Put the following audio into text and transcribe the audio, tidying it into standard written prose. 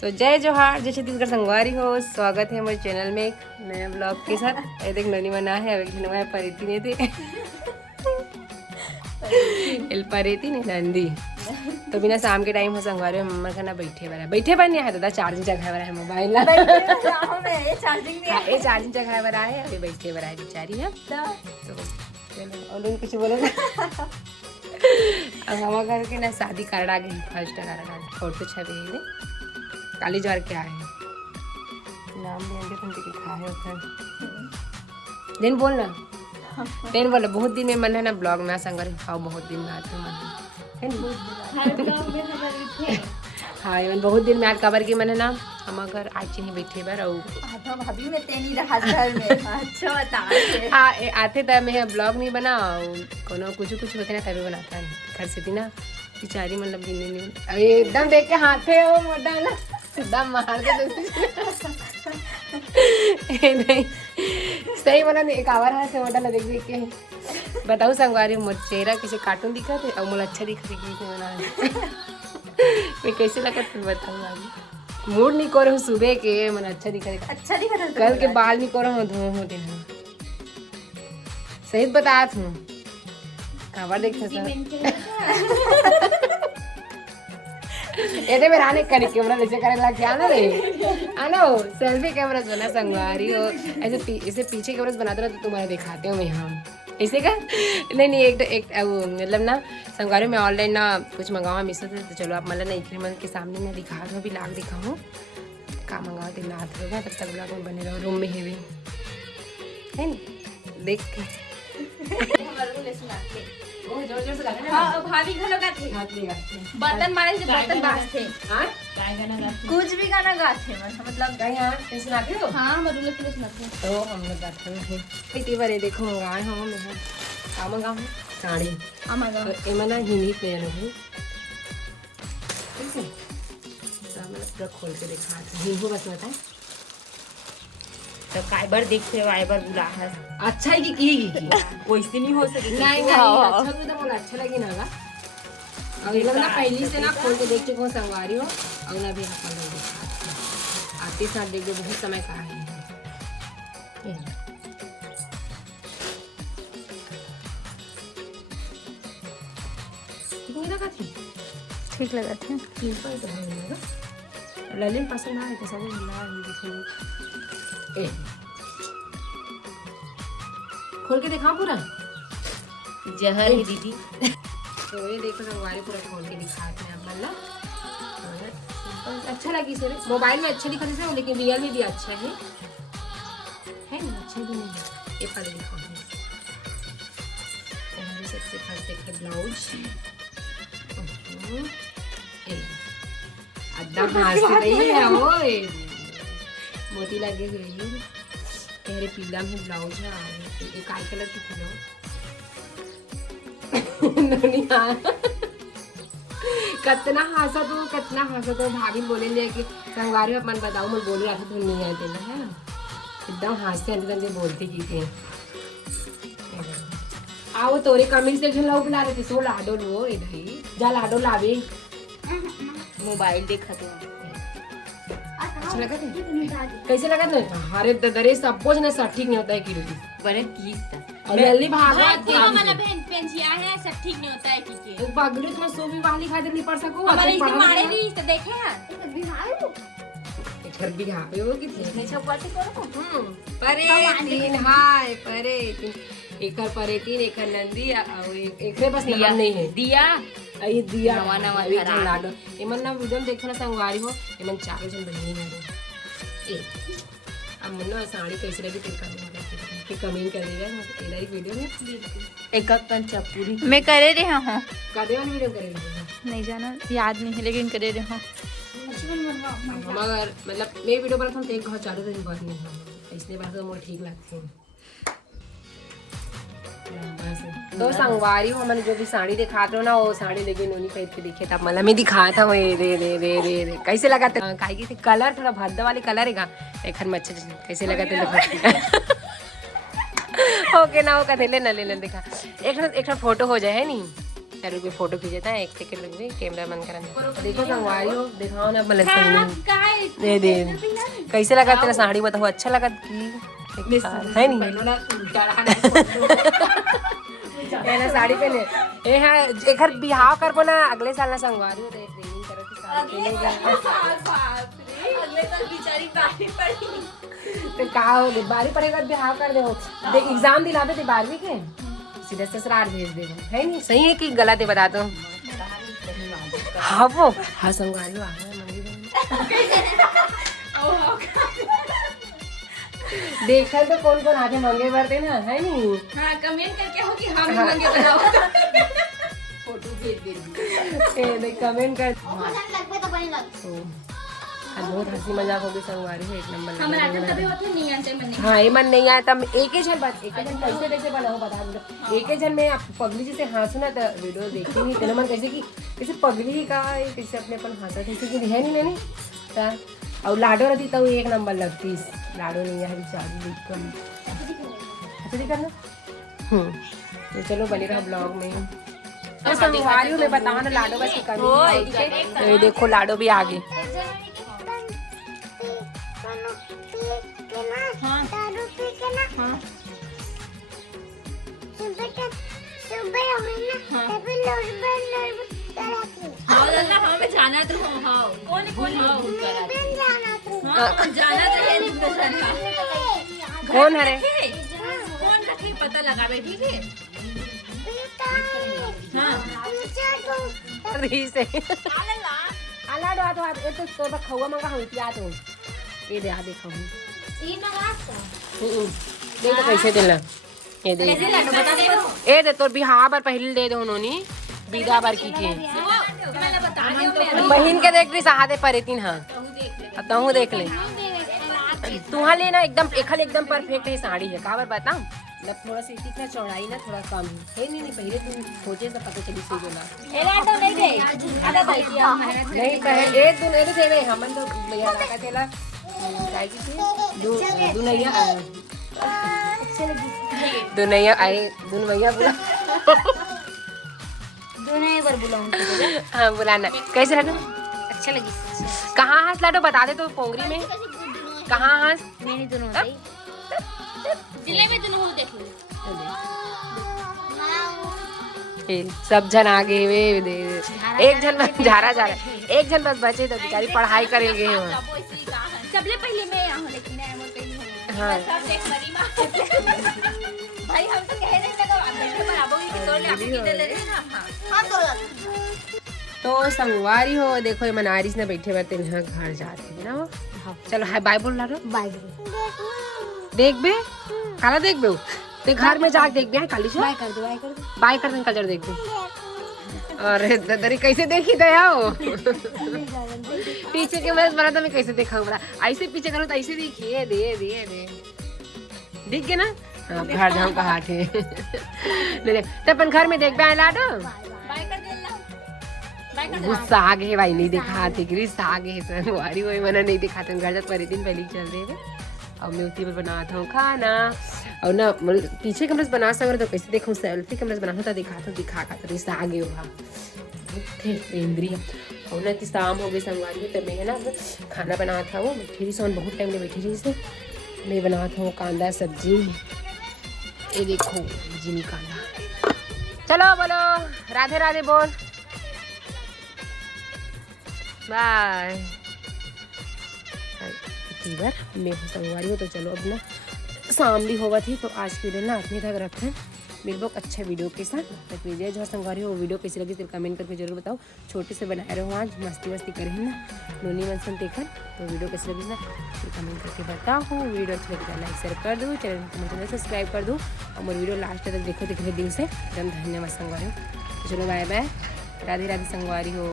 तो जय जोहार, जय छत्तीसगढ़ संगवारी हो। स्वागत है हमारे चैनल में एक नए ब्लॉग के साथ। ये देख ननी मना है, अब एक नवा है परेती ने थे परेती ने नंदी। तो बिना शाम के टाइम हो संगवारी में मम्मा खाना बैठे बन है दादा चार्जिंग जगह है मोबाइल ना ये चार्जिंग जगह बना है, अभी बैठे बना है बेचारी है। तो और कुछ बोलो अब हमारा घर के ना शादी कार्ड आ गई, फर्स्ट कार्ड फोटो छपी है काली ज्वार क्या है नाम भी तुम लिखा है उधर दिन बोलना दिन बोलो। बहुत दिन में मन है ना ब्लॉग में संगर खाओ, बहुत दिन में आते मन है हाँ मन बहुत दिन में आज कबर की मन है ना हम घर आज ही बैठे बार भाभी में तेनी रहा घर में अच्छा बता आते तब मैं ब्लॉग नहीं बना कोनो कुछ होते ना तभी बनाता है घर से थी ना बेचारी मतलब दिन अरे एकदम देख के हाथे हो मोटा ना एकदम मार के नहीं सही बोला नहीं एक आवर हाथ से मोटा ना देख के बताओ संगवारी मोर चेहरा किसी कार्टून दिखा थे और मोला अच्छा दिखा बना मैं कैसे लगा फिर बताऊँ आगे मूड नहीं करो सुबह के मन अच्छा दिखा कल के बाल नहीं करो धो हो दिन सही बता हूँ खबर देख ये मेरा आने करी कैमरा जैसे करेला क्या ना रे आना हो सेल्फी कैमरा बना संगवारी हो ऐसे पीछे कैमरा बनाते रहो तो तुम्हारा दिखाते हो मैं हम ऐसे का नहीं एक मतलब ना संगवारी में ऑनलाइन ना कुछ मंगावा मिसा था तो चलो आप मतलब नहीं मन के सामने मैं दिखा दो अभी लाग दिखाऊँ का मंगाओ दिन रात होगा तब तक ब्लॉग में बने रहो रूम में है देख भाभी बर्तन मारे बर्तन बाजते कुछ भी गाना गाते मतलब हाँ तो हम लोग गाते हैं इतनी बार देखो मंगाए हो मैं का मंगाऊँ साड़ी तो एमना हिंदी पे रहूँ ठीक है तो मैं पूरा खोल के दिखा हिंदी बस बताए तो काय बार देखते हो आए बार बुला है अच्छा है कि वैसे नहीं हो सके नहीं अच्छा तो बोला अच्छा लगी ना और ये ना पहली से ना खोल के देख चुके हो संगवारी हो और ना भी आप लोग दिखा आते साथ देख बहुत समय का है ठीक लगा था सिंपल तो है ललिन पसंद आए तो सब खोल के दिखा पूरा जहर है दीदी तो ये देखो संगवारी पूरा खोल के दिखाते हैं मतलब अच्छा लगी सर मोबाइल में अच्छा दिखा था लेकिन रियल में भी अच्छा है ना अच्छा भी नहीं है ये पहले दिखाओ सबसे फर्स्ट देखते ब्लाउज अड्डा हंस रही है ओए मोती लगे हुए हैं तेरे पीला में ब्लाउज है ये काले कलर की थी कितना हंसा तो भाभी बोले ले कि संगवारी अपन बताओ मैं बोल रहा था तुम नहीं आते ना है ना एकदम हंसते अंदर बोलती की थे आओ तोरे कमेंट सेक्शन ला बुला रहे थे सो लाडो लो इधर जा लाडो लावे मोबाइल देखा तो अच्छा लगा था कैसे लगा था अरे दरे सब कुछ ना सब ठीक नहीं होता है कि बने तीस और जल्दी भागो हमारा बहन पेंसिया है सब ठीक नहीं होता है कि पगड़ी तुम्हें सोफी वाली खाते नहीं पड़ सको हमारे इसे मारे नहीं तो देखे हैं घर भी यहाँ पे वो कितने नहीं छपवाते करो परे तीन हाय परे एकर परे तीन एकर नंदी और एकरे बस नाम नहीं है दिया ये दिया नवा लाडो एमन ना विजन देखना संगवारी हो एमन चारों जन बनी है ए अब मन्नो साड़ी कैसे लगी तेरे कमेंट कर देगा इधर ही वीडियो में एक पंचापूरी मैं करे रहा हूँ कादे वाली वीडियो करेंगे नहीं जाना याद नहीं है लेकिन करे रहा हूँ हमार मतलब मैं वीडियो बनाता हूँ तो एक घर चालू दिन बात नहीं है इसलिए बात तो मुझे ठीक लगती है तो संगवारी हो मैंने जो भी साड़ी दिखाते हो ना वो साड़ी लेके नोनी पहन के दिखे था मतलब मैं दिखाया था वो रे कैसे लगा था काहे की कलर थोड़ा भद्दा वाली कलर है एक में अच्छा कैसे लगा था ओके ना वो कहते ले दिखा एक फोटो हो जाए है नहीं चलो कोई फोटो खींचता है 1 सेकंड लग गई कैमरा बंद करा देखो संगवारी हो दिखाओ ना मतलब दे दे कैसे लगा तेरा साड़ी बताओ अच्छा लगा कि है नहीं ना साड़ी पहने ए हाँ एकर बिहाव करबो ना अगले साल ना संगवारी हो ट्रेनिंग करो कि साड़ी पहनेगा अगले साल बेचारी बारी पड़ी तो का हो गई बारी पड़ेगा बिहाव कर दे देख एग्जाम दिलावे थे 12वीं के सीधे ससुराल भेज दे है नहीं सही है कि गलत है बता दो हाँ वो हाँ संगवारी आ गए देखा तो कौन कौन आके मंगे भरते ना है नहीं हाँ कमेंट करके हो कि हम मंगे बनाओ फोटो भेज दे ए देख कमेंट कर बहुत हंसी मजाक होगी संगवारी है 1 नंबर हम नाटक कभी होते नहीं आते मन नहीं हाँ ये मन नहीं आया तब एक ही जन बात एक ही जन कैसे कैसे बनाओ बता दो एक ही जन में आप पगली जी से हंसू ना तो वीडियो देखती नहीं तेरा मन कैसे कि कैसे पगली ही का कैसे अपने अपन हंसा कैसे कि है नहीं नहीं और लाडो रहती तो 1 नंबर लगती लाडो नहीं है बेचारी कम अच्छा करना तो चलो बने रहा ब्लॉग में तो संगवारी में बताओ ना लाडो बस की कमी है देखो लाडो भी आ गई जाना तो कौन जाना तो है नहीं तो जाना कौन है रे कौन रखे पता लगा बे ठीक है हाँ री से आला दो तो ये तो तो खवा मंगा हम पिया तो ये दे आ देखो ये मंगा दे तो कैसे देला ये दे कैसे लाडो बता दे ए दे तो बिहार पर पहले दे दो उन्होंने बीदा बार की मैंने बता दिया बहन के देख रही सहादे पर तीन हाँ अब तू देख ले तुहा लेना एकदम एकल एकदम परफेक्ट है साड़ी है काबर बताऊं मतलब थोड़ा सी इतना चौड़ाई ना थोड़ा कम है नहीं पहले तुम खोजे से पता चली सही बोला ए लाडो नहीं गई आधा बैठिया नहीं पहले एक दो नहीं देवे हमन तो भैया का तेला काय की थी दुनैया दुनैया आए दुनैया बोला दुनिया पर बुलाऊं हाँ बुलाना कैसे लगा अच्छा लगी कहाँ हंस लाडो बता दे तो पोंगरी में कहाँ हंस मैंने दोनों गई जिले में दोनों देख लो सब जन आगे वे दे एक जन बस झारा जा रहा एक जन बस बचे तो बेचारी पढ़ाई करे गए हो सबले पहले मैं यहाँ हूँ लेकिन मैं मोर कहीं हूँ हाँ सब देख मरी माँ भाई हम तो कह रहे लगा आप बैठे पर आबोगी कि तोड़ ले आपकी दे ले रहे ना हाँ तो संगवारी हो देखो ये मनारिस ने बैठे बैठे यहाँ घर जा रहे हैं ना वो चलो हाय बाय बोल रहा बाय देख बे काला देख बे ते घर में जाके देख बे काली से बाय कर दो बाय कर दे कलर देख बे अरे ददरी कैसे देखी दया हो पीछे के बस बना तो मैं कैसे देखा बड़ा ऐसे पीछे करो तो ऐसे देखिए दे दिख गया ना हाँ घर जाऊँ कहा थे ले तो अपन घर में देख बे लाडो बाय कर दे बाय कर गुस्सा आ गए भाई नहीं दिखाते गुस्सा आ गए संगवारी वही मना नहीं दिखाते घर जब पर दिन पहले चल रहे थे और मैं उसी पर बनाता हूँ खाना और ना पीछे कमरे से बना सक तो कैसे देखूँ सेल्फी कमरे से बनाता था दिखाता दिखा रिश्ता आ गए वहाँ थे इंद्रिया और ना शाम हो गई संगवारी तो मैं ना खाना बना था वो बैठी रही सोन बहुत टाइम में बैठी रही से मैं बनाता हूँ कांदा सब्जी ये देखो जी निकाला चलो बोलो राधे राधे बोल बाय बार मैं संगवारी हूँ तो चलो अब ना शाम भी होगा थी तो आज के लिए ना अपने तक रखते हैं मेरे बहुत अच्छा वीडियो के साथ तक लीजिए जो संगवारी हो वो वीडियो कैसी लगी फिर कमेंट करके जरूर बताओ छोटे से बनाए रहो आज मस्ती वस्ती करें ना नोनी मनसन देखकर तो वीडियो कैसी लगी ना फिर कमेंट करके बताओ वीडियो अच्छा लगे लाइक शेयर कर दो चैनल सब्सक्राइब कर दो और मेरी वीडियो लास्ट तक देखो दिखने दिन से एकदम धन्यवाद संगवारी हो चलो बाय बाय राधे राधे संगवारी हो।